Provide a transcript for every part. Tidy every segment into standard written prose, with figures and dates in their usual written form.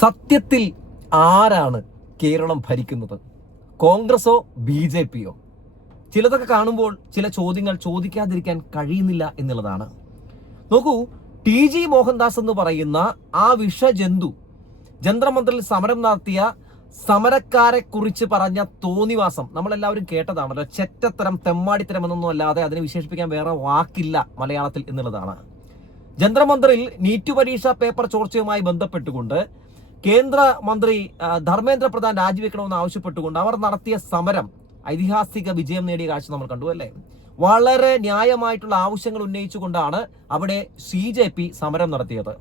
സത്യത്തിൽ ആരാണ് കേരളം ഭരിക്കുന്നത്? കോൺഗ്രസോ BJPയോ? ചിലതൊക്കെ കാണുമ്പോൾ ചില ചോദ്യങ്ങൾ ചോദിക്കാതിരിക്കാൻ കഴിയുന്നില്ല എന്നുള്ളതാണ്. നോക്കൂ, TG മോഹൻദാസ് എന്ന് പറയുന്ന ആ വിഷജന്തു ജന്തർമന്ദറിൽ സമരം നടത്തിയ സമരക്കാരെ കുറിച്ച് പറഞ്ഞ തോന്നിവാസം നമ്മളെല്ലാവരും കേട്ടതാണല്ലോ. ചെറ്റത്തരം, തെമ്മാടിത്തരം എന്നൊന്നും അല്ലാതെ അതിനെ വിശേഷിപ്പിക്കാൻ വേറെ വാക്കില്ല മലയാളത്തിൽ എന്നുള്ളതാണ്. ജന്തർമന്ദറിൽ നീറ്റ് പരീക്ഷാ പേപ്പർ ചോർച്ചയുമായി ബന്ധപ്പെട്ടുകൊണ്ട് കേന്ദ്ര മന്ത്രി ധർമ്മേന്ദ്ര പ്രധാൻ രാജിവെക്കണമെന്ന് ആവശ്യപ്പെട്ടുകൊണ്ട് അവർ നടത്തിയ സമരം ഐതിഹാസിക വിജയം നേടിയ കാഴ്ച നമ്മൾ കണ്ടു അല്ലേ. വളരെ ന്യായമായിട്ടുള്ള ആവശ്യങ്ങൾ ഉന്നയിച്ചുകൊണ്ടാണ് അവിടെ CJP സമരം നടത്തിയത്.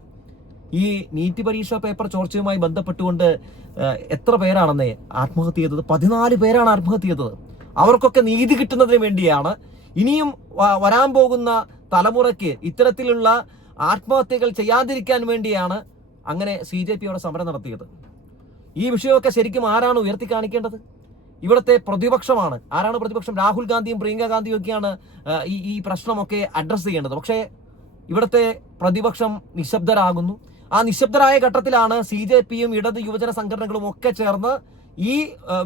ഈ നീറ്റ് പരീക്ഷാ പേപ്പർ ചോർച്ചയുമായി ബന്ധപ്പെട്ടുകൊണ്ട് എത്ര പേരാണെന്നേ ആത്മഹത്യ ചെയ്തത്? 14 പേരാണ് ആത്മഹത്യ ചെയ്തത്. അവർക്കൊക്കെ നീതി കിട്ടുന്നതിന് വേണ്ടിയാണ്, ഇനിയും വരാൻ പോകുന്ന തലമുറയ്ക്ക് ഇത്തരത്തിലുള്ള ആത്മഹത്യകൾ ചെയ്യാതിരിക്കാൻ വേണ്ടിയാണ് അങ്ങനെ CJP അവിടെ സമരം നടത്തിയത്. ഈ വിഷയമൊക്കെ ശരിക്കും ആരാണ് ഉയർത്തി കാണിക്കേണ്ടത്? ഇവിടുത്തെ പ്രതിപക്ഷമാണ്. ആരാണ് പ്രതിപക്ഷം? രാഹുൽ ഗാന്ധിയും പ്രിയങ്ക ഗാന്ധിയും ഒക്കെയാണ് ഈ പ്രശ്നമൊക്കെ അഡ്രസ്സ് ചെയ്യേണ്ടത്. പക്ഷേ ഇവിടുത്തെ പ്രതിപക്ഷം നിശബ്ദരാകുന്നു. ആ നിശബ്ദരായ ഘട്ടത്തിലാണ് CJPയും ഇടത് യുവജന സംഘടനകളും ഒക്കെ ചേർന്ന് ഈ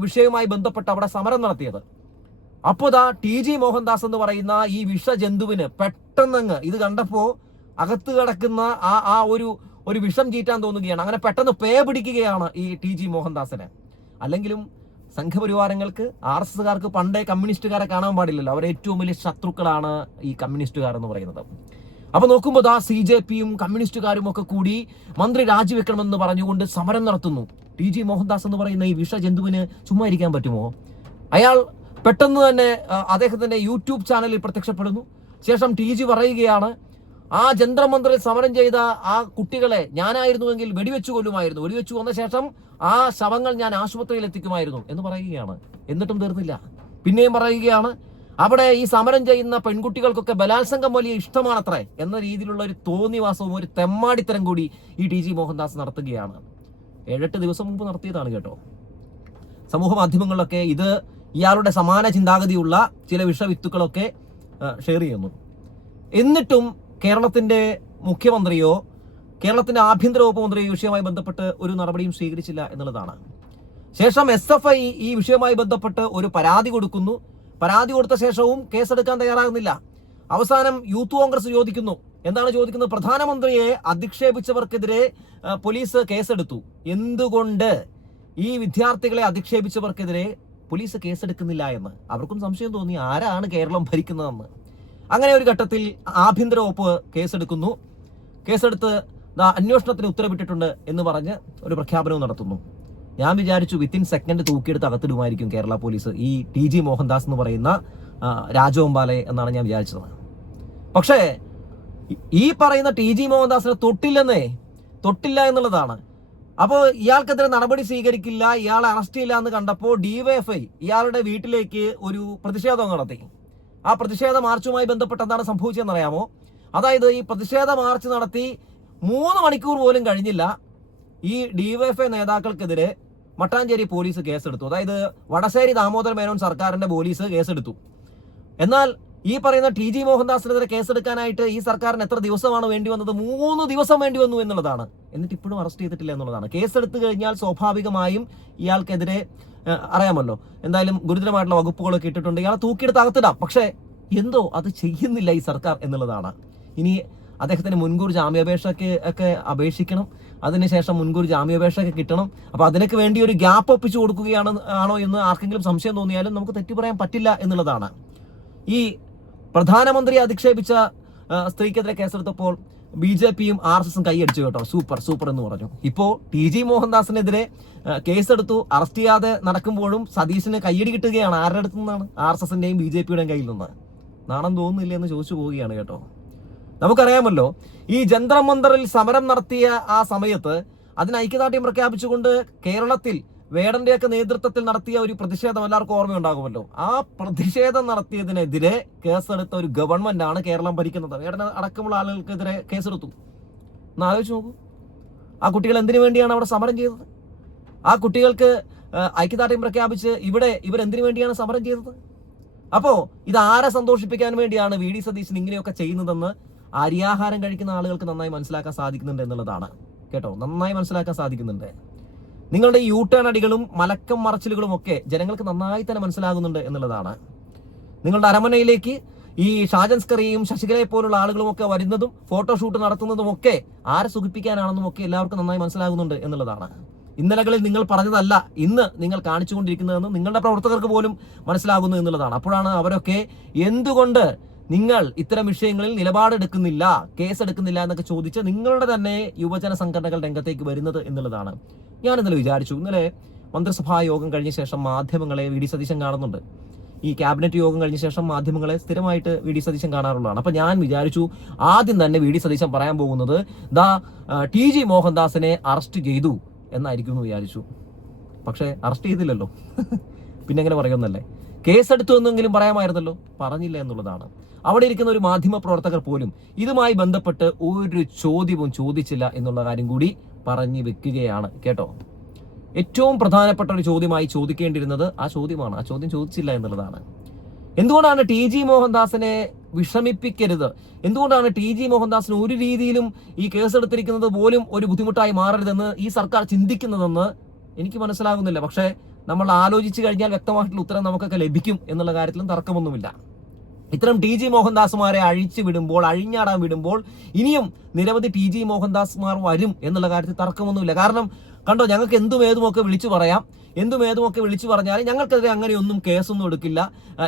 വിഷയവുമായി ബന്ധപ്പെട്ട് അവിടെ സമരം നടത്തിയത്. അപ്പോൾ TG മോഹൻദാസ് എന്ന് പറയുന്ന ഈ വിഷജന്തുവിന് പെട്ടെന്നങ്ങ് ഇത് കണ്ടപ്പോൾ അകത്ത് കിടക്കുന്ന ആ ഒരു വിഷം ചീറ്റാൻ തോന്നുകയാണ്. അങ്ങനെ പെട്ടെന്ന് പേ പിടിക്കുകയാണ് ഈ TG മോഹൻദാസിന്. അല്ലെങ്കിലും സംഘപരിവാരങ്ങൾക്ക്, RSSകാർക്ക് പണ്ടേ കമ്മ്യൂണിസ്റ്റുകാരെ കാണാൻ പാടില്ലല്ലോ. അവരെ ഏറ്റവും വലിയ ശത്രുക്കളാണ് ഈ കമ്മ്യൂണിസ്റ്റുകാർ എന്ന് പറയുന്നത്. അപ്പൊ നോക്കുമ്പോൾ CJPയും കമ്മ്യൂണിസ്റ്റുകാരും ഒക്കെ കൂടി മന്ത്രി രാജിവെക്കണമെന്ന് പറഞ്ഞുകൊണ്ട് സമരം നടത്തുന്നു. TG മോഹൻദാസ് എന്ന് പറയുന്ന ഈ വിഷജന്തുവിന് ചുമ്മാ ഇരിക്കാൻ പറ്റുമോ? അയാൾ പെട്ടെന്ന് തന്നെ അദ്ദേഹത്തിന്റെ യൂട്യൂബ് ചാനലിൽ പ്രത്യക്ഷപ്പെടുന്നു. ശേഷം TG പറയുകയാണ്, ആ ജന്തർമന്ദറിൽ സമരം ചെയ്ത ആ കുട്ടികളെ ഞാനായിരുന്നുവെങ്കിൽ വെടിവെച്ചു കൊല്ലുമായിരുന്നു. വെടിവെച്ചു കൊന്ന ശേഷം ആ ശവങ്ങൾ ഞാൻ ആശുപത്രിയിൽ എത്തിക്കുമായിരുന്നു എന്ന് പറയുകയാണ്. എന്നിട്ടും തീർന്നില്ല. പിന്നെയും പറയുകയാണ്, അവിടെ ഈ സമരം ചെയ്യുന്ന പെൺകുട്ടികൾക്കൊക്കെ ബലാത്സംഗം വലിയ ഇഷ്ടമാണത്രേ എന്ന രീതിയിലുള്ള ഒരു തോന്നിവാസവും ഒരു തെമ്മാടിത്തരം കൂടി ഈ TG മോഹൻദാസ് നടത്തുകയാണ്. 7-8 ദിവസം മുമ്പ് നടത്തിയതാണ് കേട്ടോ. സമൂഹ മാധ്യമങ്ങളിലൊക്കെ ഇത് ഇയാളുടെ സമാന ചിന്താഗതിയുള്ള ചില വിഷവിത്തുക്കളൊക്കെ ഷെയർ ചെയ്യുന്നു. എന്നിട്ടും കേരളത്തിന്റെ മുഖ്യമന്ത്രിയോ കേരളത്തിന്റെ ആഭ്യന്തര വകുപ്പ് മന്ത്രിയോ ഈ വിഷയവുമായി ബന്ധപ്പെട്ട് ഒരു നടപടിയും സ്വീകരിച്ചില്ല എന്നുള്ളതാണ്. ശേഷം SFI ഈ വിഷയവുമായി ബന്ധപ്പെട്ട് ഒരു പരാതി കൊടുക്കുന്നു. പരാതി കൊടുത്ത ശേഷവും കേസെടുക്കാൻ തയ്യാറാകുന്നില്ല. അവസാനം യൂത്ത് കോൺഗ്രസ് ചോദിക്കുന്നു. എന്താണ് ചോദിക്കുന്നത്? പ്രധാനമന്ത്രിയെ അധിക്ഷേപിച്ചവർക്കെതിരെ പോലീസ് കേസെടുത്തു. എന്തുകൊണ്ട് ഈ വിദ്യാർത്ഥികളെ അധിക്ഷേപിച്ചവർക്കെതിരെ പോലീസ് കേസെടുക്കുന്നില്ല എന്ന് അവർക്കും സംശയം തോന്നി. ആരാണ് കേരളം ഭരിക്കുന്നതെന്ന്. അങ്ങനെ ഒരു ഘട്ടത്തിൽ ആഭ്യന്തര വകുപ്പ് കേസെടുക്കുന്നു. കേസെടുത്ത് അന്വേഷണത്തിന് ഉത്തരവിട്ടിട്ടുണ്ട് എന്ന് പറഞ്ഞ് ഒരു പ്രഖ്യാപനവും നടത്തുന്നു. ഞാൻ വിചാരിച്ചു വിത്തിൻ സെക്കൻഡ് തൂക്കിയെടുത്ത് അകത്തിടുമായിരിക്കും കേരള പോലീസ് ഈ TG മോഹൻദാസ് എന്ന് പറയുന്ന രാജഗോപാലെ എന്നാണ് ഞാൻ വിചാരിച്ചത്. പക്ഷേ ഈ പറയുന്ന TG മോഹൻദാസിനെ തൊട്ടില്ല എന്നുള്ളതാണ്. അപ്പോൾ ഇയാൾക്കെതിരെ നടപടി സ്വീകരിക്കില്ല, ഇയാളെ അറസ്റ്റ് ചെയ്യില്ല എന്ന് കണ്ടപ്പോൾ DYFI ഇയാളുടെ വീട്ടിലേക്ക് ഒരു പ്രതിഷേധം നടത്തി. ആ പ്രതിഷേധ മാർച്ചുമായി ബന്ധപ്പെട്ട് എന്താണ് സംഭവിച്ചതെന്നറിയാമോ? അതായത് ഈ പ്രതിഷേധ മാർച്ച് നടത്തി 3 മണിക്കൂർ പോലും കഴിഞ്ഞില്ല, ഈ DYFI നേതാക്കൾക്കെതിരെ മട്ടാഞ്ചേരി പോലീസ് കേസെടുത്തു. അതായത് വടശ്ശേരി ദാമോദര മേനോൻ സർക്കാരിന്റെ പോലീസ് കേസെടുത്തു. എന്നാൽ ഈ പറയുന്ന TG മോഹൻദാസിനെതിരെ കേസെടുക്കാനായിട്ട് ഈ സർക്കാരിന് എത്ര ദിവസമാണ് വേണ്ടി വന്നത്? 3 ദിവസം വേണ്ടി വന്നു എന്നുള്ളതാണ്. എന്നിട്ട് ഇപ്പോഴും അറസ്റ്റ് ചെയ്തിട്ടില്ല എന്നുള്ളതാണ്. കേസെടുത്തു കഴിഞ്ഞാൽ സ്വാഭാവികമായും ഇയാൾക്കെതിരെ അറിയാമല്ലോ, എന്തായാലും ഗുരുതരമായിട്ടുള്ള വകുപ്പുകളൊക്കെ ഇട്ടിട്ടുണ്ട്. ഇയാളെ തൂക്കിയെടുത്ത് അകത്തിടാം. പക്ഷേ എന്തോ അത് ചെയ്യുന്നില്ല ഈ സർക്കാർ എന്നുള്ളതാണ്. ഇനി അദ്ദേഹത്തിന് മുൻകൂർ ജാമ്യാപേക്ഷയ്ക്ക് ഒക്കെ അപേക്ഷിക്കണം. അതിനുശേഷം മുൻകൂർ ജാമ്യാപേക്ഷയൊക്കെ കിട്ടണം. അപ്പോൾ അതിനൊക്കെ വേണ്ടി ഒരു ഗ്യാപ്പ് ഒപ്പിച്ചു കൊടുക്കുകയാണോ എന്ന് ആർക്കെങ്കിലും സംശയം തോന്നിയാലും നമുക്ക് തെറ്റു പറയാൻ പറ്റില്ല എന്നുള്ളതാണ്. ഈ പ്രധാനമന്ത്രിയെ അധിക്ഷേപിച്ച സ്ത്രീക്കെതിരെ കേസെടുത്തപ്പോൾ BJPയും RSSും കൈയടിച്ചു കേട്ടോ. സൂപ്പർ എന്ന് പറഞ്ഞു. ഇപ്പോൾ TG മോഹൻദാസിനെതിരെ കേസെടുത്തു. അറസ്റ്റ് ചെയ്യാതെ നടക്കുമ്പോഴും സതീശന് കയ്യടി കിട്ടുകയാണ്. ആരുടെ അടുത്തു നിന്നാണ്? RSSന്റെയും BJPയുടെയും കയ്യിൽ നിന്ന്. നാണം തോന്നുന്നില്ല എന്ന് ചോദിച്ചു പോവുകയാണ് കേട്ടോ. നമുക്കറിയാമല്ലോ, ഈ ജന്തർമന്ദറിൽ സമരം നടത്തിയ ആ സമയത്ത് അതിന് ഐക്യദാർഢ്യം പ്രഖ്യാപിച്ചുകൊണ്ട് കേരളത്തിൽ വേടന്റെയൊക്കെ നേതൃത്വത്തിൽ നടത്തിയ ഒരു പ്രതിഷേധം എല്ലാവർക്കും ഓർമ്മയുണ്ടാകുമല്ലോ. ആ പ്രതിഷേധം നടത്തിയതിനെതിരെ കേസെടുത്ത ഒരു ഗവൺമെന്റാണ് കേരളം ഭരിക്കുന്നത്. വേടൻ അടക്കമുള്ള ആളുകൾക്കെതിരെ കേസെടുത്തു. ഒന്ന് ആലോചിച്ച് നോക്കൂ, ആ കുട്ടികൾ എന്തിനു വേണ്ടിയാണ് അവിടെ സമരം ചെയ്തത്? ആ കുട്ടികൾക്ക് ഐക്യദാർഢ്യം പ്രഖ്യാപിച്ച് ഇവരെന്തിനു വേണ്ടിയാണ് സമരം ചെയ്തത്? അപ്പോൾ ഇത് ആരെ സന്തോഷിപ്പിക്കാൻ വേണ്ടിയാണ് VD സതീശൻ ഇങ്ങനെയൊക്കെ ചെയ്യുന്നതെന്ന് അരിയാഹാരം കഴിക്കുന്ന ആളുകൾക്ക് നന്നായി മനസ്സിലാക്കാൻ സാധിക്കുന്നുണ്ട് എന്നുള്ളതാണ്. കേട്ടോ, നന്നായി മനസ്സിലാക്കാൻ സാധിക്കുന്നുണ്ട്. നിങ്ങളുടെ യൂ ടേൺ അടികളും മലക്കം മറച്ചിലുകളും ഒക്കെ ജനങ്ങൾക്ക് നന്നായി തന്നെ മനസ്സിലാകുന്നുണ്ട് എന്നുള്ളതാണ്. നിങ്ങളുടെ അരമനയിലേക്ക് ഈ ഷാജൻസ്കറിയും ശശികലയെ പോലുള്ള ആളുകളും ഒക്കെ വരുന്നതും ഫോട്ടോഷൂട്ട് നടത്തുന്നതും ഒക്കെ ആരെ സുഖിപ്പിക്കാനാണെന്നും ഒക്കെ എല്ലാവർക്കും നന്നായി മനസ്സിലാകുന്നുണ്ട് എന്നുള്ളതാണ്. ഇന്നലകളിൽ നിങ്ങൾ പറഞ്ഞതല്ല ഇന്ന് നിങ്ങൾ കാണിച്ചുകൊണ്ടിരിക്കുന്നതെന്ന് നിങ്ങളുടെ പ്രവർത്തകർക്ക് പോലും മനസ്സിലാകുന്നു എന്നുള്ളതാണ്. അപ്പോഴാണ് അവരൊക്കെ എന്തുകൊണ്ട് നിങ്ങൾ ഇത്തരം വിഷയങ്ങളിൽ നിലപാടെടുക്കുന്നില്ല, കേസെടുക്കുന്നില്ല എന്നൊക്കെ ചോദിച്ച് നിങ്ങളുടെ തന്നെ യുവജന സംഘടനകൾ രംഗത്തേക്ക് വരുന്നത് എന്നുള്ളതാണ്. ഞാൻ ഇന്നലെ വിചാരിച്ചു, ഇന്നലെ മന്ത്രിസഭാ യോഗം കഴിഞ്ഞ ശേഷം മാധ്യമങ്ങളെ വി ഡി സതീശൻ കാണുന്നുണ്ട്. ഈ ക്യാബിനറ്റ് യോഗം കഴിഞ്ഞ ശേഷം മാധ്യമങ്ങളെ സ്ഥിരമായിട്ട് വി ഡി സതീശൻ കാണാറുള്ളതാണ്. അപ്പൊ ഞാൻ വിചാരിച്ചു ആദ്യം തന്നെ വി ഡി സതീശൻ പറയാൻ പോകുന്നത് ടി ജി മോഹൻദാസിനെ അറസ്റ്റ് ചെയ്തു എന്നായിരിക്കും എന്ന് വിചാരിച്ചു. പക്ഷെ അറസ്റ്റ് ചെയ്തില്ലല്ലോ. പിന്നെ എങ്ങനെ പറയുമെന്നല്ലേ, കേസെടുത്തു എന്നെങ്കിലും പറയാമായിരുന്നല്ലോ, പറഞ്ഞില്ല എന്നുള്ളതാണ്. അവിടെ ഇരിക്കുന്ന ഒരു മാധ്യമ പ്രവർത്തകർ പോലും ഇതുമായി ബന്ധപ്പെട്ട് ഒരു ചോദ്യവും ചോദിച്ചില്ല എന്നുള്ള കാര്യം കൂടി പറഞ്ഞു വെക്കുകയാണ് കേട്ടോ. ഏറ്റവും പ്രധാനപ്പെട്ട ഒരു ചോദ്യമായി ചോദിക്കേണ്ടിരുന്നത് ആ ചോദ്യമാണ്. ആ ചോദ്യം ചോദിച്ചില്ല എന്നുള്ളതാണ്. എന്തുകൊണ്ടാണ് ടി ജി മോഹൻദാസിനെ വിഷമിപ്പിക്കരുത്, എന്തുകൊണ്ടാണ് ടി ജി മോഹൻദാസിന് ഒരു രീതിയിലും ഈ കേസെടുത്തിരിക്കുന്നത് പോലും ഒരു ബുദ്ധിമുട്ടായി മാറരുതെന്ന് ഈ സർക്കാർ ചിന്തിക്കുന്നതെന്ന് എനിക്ക് മനസ്സിലാകുന്നില്ല. പക്ഷേ നമ്മൾ ആലോചിച്ച് കഴിഞ്ഞാൽ വ്യക്തമായിട്ടുള്ള ഉത്തരം നമുക്കൊക്കെ ലഭിക്കും എന്നുള്ള കാര്യത്തിലും തർക്കമൊന്നുമില്ല. ഇത്തരം ടി ജി മോഹൻദാസുമാരെ അഴിഞ്ഞാടാൻ വിടുമ്പോൾ ഇനിയും നിരവധി ടി ജി മോഹൻദാസുമാർ വരും എന്നുള്ള കാര്യത്തിൽ തർക്കമൊന്നുമില്ല. കാരണം കണ്ടോ, ഞങ്ങൾക്ക് എന്തുമേതുമൊക്കെ വിളിച്ചു പറയാം, എന്തുമേതുമൊക്കെ വിളിച്ചു പറഞ്ഞാൽ ഞങ്ങൾക്കെതിരെ അങ്ങനെയൊന്നും കേസൊന്നും എടുക്കില്ല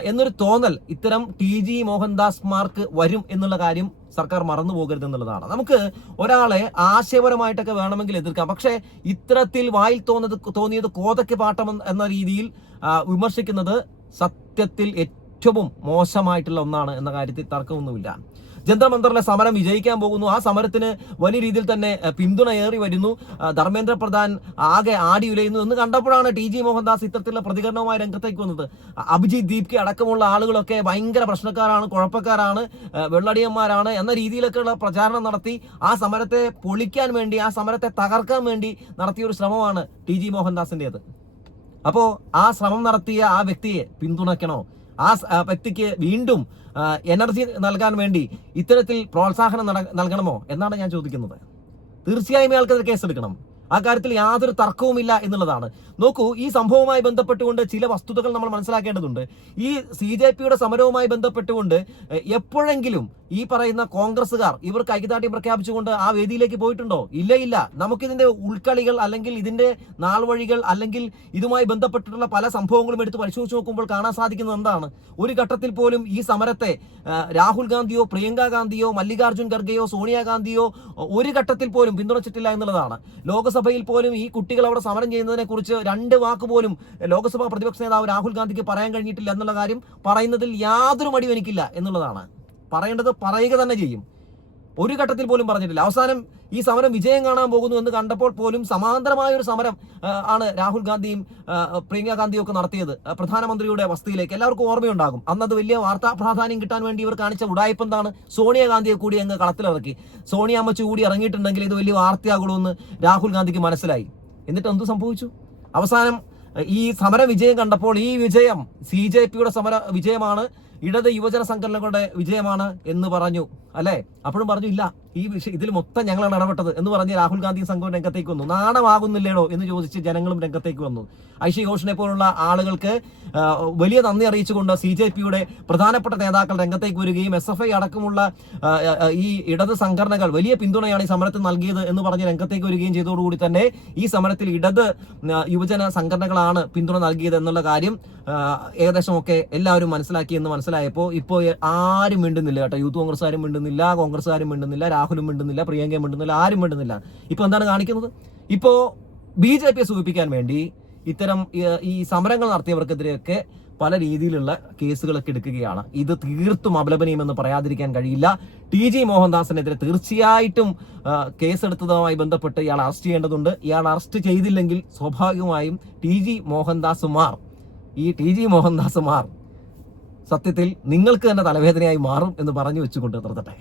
എന്നൊരു തോന്നൽ ഇത്തരം ടി ജി മോഹൻദാസ്മാർക്ക് വരും എന്നുള്ള കാര്യം സർക്കാർ മറന്നു പോകരുത് എന്നുള്ളതാണ്. നമുക്ക് ഒരാളെ ആശയപരമായിട്ടൊക്കെ വേണമെങ്കിൽ എതിർക്കാം, പക്ഷേ ഇത്തരത്തിൽ വായിൽ തോന്നിയത് കോതയ്ക്ക് പാട്ടം എന്ന രീതിയിൽ വിമർശിക്കുന്നത് സത്യത്തിൽ ഏറ്റവും മോശമായിട്ടുള്ള ഒന്നാണ് എന്ന കാര്യത്തിൽ തർക്കമൊന്നുമില്ല. ജന്തർ മന്ദറിലെ സമരം വിജയിക്കാൻ പോകുന്നു. ആ സമരത്തിന് വലിയ രീതിയിൽ തന്നെ പിന്തുണ ഏറി വരുന്നു. ധർമ്മേന്ദ്ര പ്രധാൻ ആകെ ആടി ഉലയുന്നു എന്ന് കണ്ടപ്പോഴാണ് ടി ജി മോഹൻദാസ് ഇത്തരത്തിലുള്ള പ്രതികരണവുമായി രംഗത്തേക്ക് വന്നത്. അഭിജിത്ത് ദീപ്കെ അടക്കമുള്ള ആളുകളൊക്കെ ഭയങ്കര പ്രശ്നക്കാരാണ്, കുഴപ്പക്കാരാണ്, വെള്ളടിയന്മാരാണ് എന്ന രീതിയിലൊക്കെയുള്ള പ്രചാരണം നടത്തി ആ സമരത്തെ പൊളിക്കാൻ വേണ്ടി, ആ സമരത്തെ തകർക്കാൻ വേണ്ടി നടത്തിയ ഒരു ശ്രമമാണ് ടി ജി മോഹൻദാസിൻ്റെത്. അപ്പോൾ ആ ശ്രമം നടത്തിയ ആ വ്യക്തിയെ പിന്തുണയ്ക്കണോ, ആ വ്യക്തിക്ക് വീണ്ടും എനർജി നൽകാൻ വേണ്ടി ഇത്തരത്തിൽ പ്രോത്സാഹനം നൽകണമോ എന്നാണ് ഞാൻ ചോദിക്കുന്നത്. തീർച്ചയായും അയാൾക്കെതിരെ കേസെടുക്കണം. ആ കാര്യത്തിൽ യാതൊരു തർക്കവുമില്ല എന്നുള്ളതാണ്. നോക്കൂ, ഈ സംഭവവുമായി ബന്ധപ്പെട്ടുകൊണ്ട് ചില വസ്തുതകൾ നമ്മൾ മനസ്സിലാക്കേണ്ടതുണ്ട്. ഈ CJPയുടെ സമരവുമായി ബന്ധപ്പെട്ടുകൊണ്ട് എപ്പോഴെങ്കിലും ഈ പറയുന്ന കോൺഗ്രസ്സുകാർ ഇവർക്ക് ഐക്യദാർഢ്യം പ്രഖ്യാപിച്ചുകൊണ്ട് ആ വേദിയിലേക്ക് പോയിട്ടുണ്ടോ? ഇല്ല. നമുക്കിതിന്റെ ഉൾക്കളികൾ അല്ലെങ്കിൽ ഇതിന്റെ നാൾവഴികൾ അല്ലെങ്കിൽ ഇതുമായി ബന്ധപ്പെട്ടിട്ടുള്ള പല സംഭവങ്ങളും എടുത്ത് പരിശോധിച്ച് നോക്കുമ്പോൾ കാണാൻ സാധിക്കുന്നത് എന്താണ്? ഒരു ഘട്ടത്തിൽ പോലും ഈ സമരത്തെ രാഹുൽ ഗാന്ധിയോ പ്രിയങ്ക ഗാന്ധിയോ മല്ലികാർജുൻ ഖർഗെയോ സോണിയാഗാന്ധിയോ ഒരു ഘട്ടത്തിൽ പോലും പിന്തുണച്ചിട്ടില്ല എന്നുള്ളതാണ്. ലോക്സഭയിൽ പോലും ഈ കുട്ടികൾ അവിടെ സമരം ചെയ്യുന്നതിനെ കുറിച്ച് 2 വാക്ക് പോലും ലോക്സഭാ പ്രതിപക്ഷ നേതാവ് രാഹുൽ ഗാന്ധിക്ക് പറയാൻ കഴിഞ്ഞിട്ടില്ല എന്നുള്ള കാര്യം പറയുന്നതിൽ യാതൊരു മടിയും എനിക്കില്ല എന്നുള്ളതാണ്. പറയേണ്ടത് പറയുക തന്നെ ചെയ്യും. ഒരു ഘട്ടത്തിൽ പോലും പറഞ്ഞിട്ടില്ല. അവസാനം ഈ സമരം വിജയം കാണാൻ പോകുന്നു എന്ന് കണ്ടപ്പോൾ പോലും സമാന്തരമായ ഒരു സമരം ആണ് രാഹുൽ ഗാന്ധിയും പ്രിയങ്ക ഗാന്ധിയും ഒക്കെ നടത്തിയത് പ്രധാനമന്ത്രിയുടെ വസതിയിലേക്ക്. എല്ലാവർക്കും ഓർമ്മയുണ്ടാകും. അന്നത് വലിയ വാർത്താ പ്രാധാന്യം കിട്ടാൻ വേണ്ടി ഇവർ കാണിച്ച ഉടായ്പ എന്താണ്? സോണിയാഗാന്ധിയെ കൂടി അങ്ങ് കളത്തിലിറക്കി. സോണിയ അമ്മച്ചി കൂടി ഇറങ്ങിയിട്ടുണ്ടെങ്കിൽ ഇത് വലിയ വാർത്തയാകുള്ളൂ എന്ന് രാഹുൽ ഗാന്ധിക്ക് മനസ്സിലായി. എന്നിട്ട് എന്ത് സംഭവിച്ചു? അവസാനം ഈ സമര വിജയം കണ്ടപ്പോൾ ഈ വിജയം CJPയുടെ സമര വിജയമാണ്, ഇടത് യുവജന സംഘടനകളുടെ വിജയമാണ് എന്ന് പറഞ്ഞു അല്ലെ? അപ്പോഴും പറഞ്ഞു ഇല്ല, ഈ ഇതിൽ മൊത്തം ഞങ്ങളാണ് ഇടപെട്ടത് എന്ന് പറഞ്ഞ് രാഹുൽ ഗാന്ധി സംഘവും രംഗത്തേക്ക് വന്നു. നാണമാകുന്നില്ലേടോ എന്ന് ചോദിച്ച് ജനങ്ങളും രംഗത്തേക്ക് വന്നു. ഐഷി ഘോഷിനെ പോലുള്ള ആളുകൾക്ക് വലിയ നന്ദി അറിയിച്ചുകൊണ്ട് CJPയുടെ പ്രധാനപ്പെട്ട നേതാക്കൾ രംഗത്തേക്ക് വരികയും SFI അടക്കമുള്ള ഈ ഇടത് സംഘടനകൾ വലിയ പിന്തുണയാണ് ഈ സമരത്തിന് നൽകിയത് എന്ന് പറഞ്ഞ് രംഗത്തേക്ക് വരികയും ചെയ്തതോടുകൂടി തന്നെ ഈ സമരത്തിൽ ഇടത് യുവജന സംഘടനകളാണ് പിന്തുണ നൽകിയത് എന്നുള്ള കാര്യം ഏകദേശമൊക്കെ എല്ലാവരും മനസ്സിലാക്കിയെന്ന് മനസ്സിലായപ്പോൾ ഇപ്പോൾ ആരും മിണ്ടുന്നില്ല കേട്ടോ. യൂത്ത് കോൺഗ്രസ്സുകാരും മിണ്ടുന്നില്ല, കോൺഗ്രസ്സുകാരും മിണ്ടുന്നില്ല, രാഹുലും മിണ്ടുന്നില്ല, പ്രിയങ്കയും മിണ്ടുന്നില്ല, ആരും മിണ്ടുന്നില്ല. ഇപ്പൊ എന്താണ് കാണിക്കുന്നത്? ഇപ്പോ BJPയെ സൂചിപ്പിക്കാൻ വേണ്ടി ഇത്തരം ഈ സമരങ്ങൾ നടത്തിയവർക്കെതിരെയൊക്കെ പല രീതിയിലുള്ള കേസുകളൊക്കെ എടുക്കുകയാണ്. ഇത് തീർത്തും അപലപനീയമെന്ന് പറയാതിരിക്കാൻ കഴിയില്ല. ടി ജി മോഹൻദാസിനെതിരെ തീർച്ചയായിട്ടും കേസെടുത്തതുമായി ബന്ധപ്പെട്ട് ഇയാൾ അറസ്റ്റ് ചെയ്യേണ്ടതുണ്ട്. ഇയാൾ അറസ്റ്റ് ചെയ്തില്ലെങ്കിൽ സ്വാഭാവികമായും ടി ജി മോഹൻദാസുമാർ സത്യത്തിൽ നിങ്ങൾക്ക് തന്നെ തലവേദനയായി മാറും എന്ന് പറഞ്ഞു വെച്ചുകൊണ്ട് നിർത്തട്ടെ.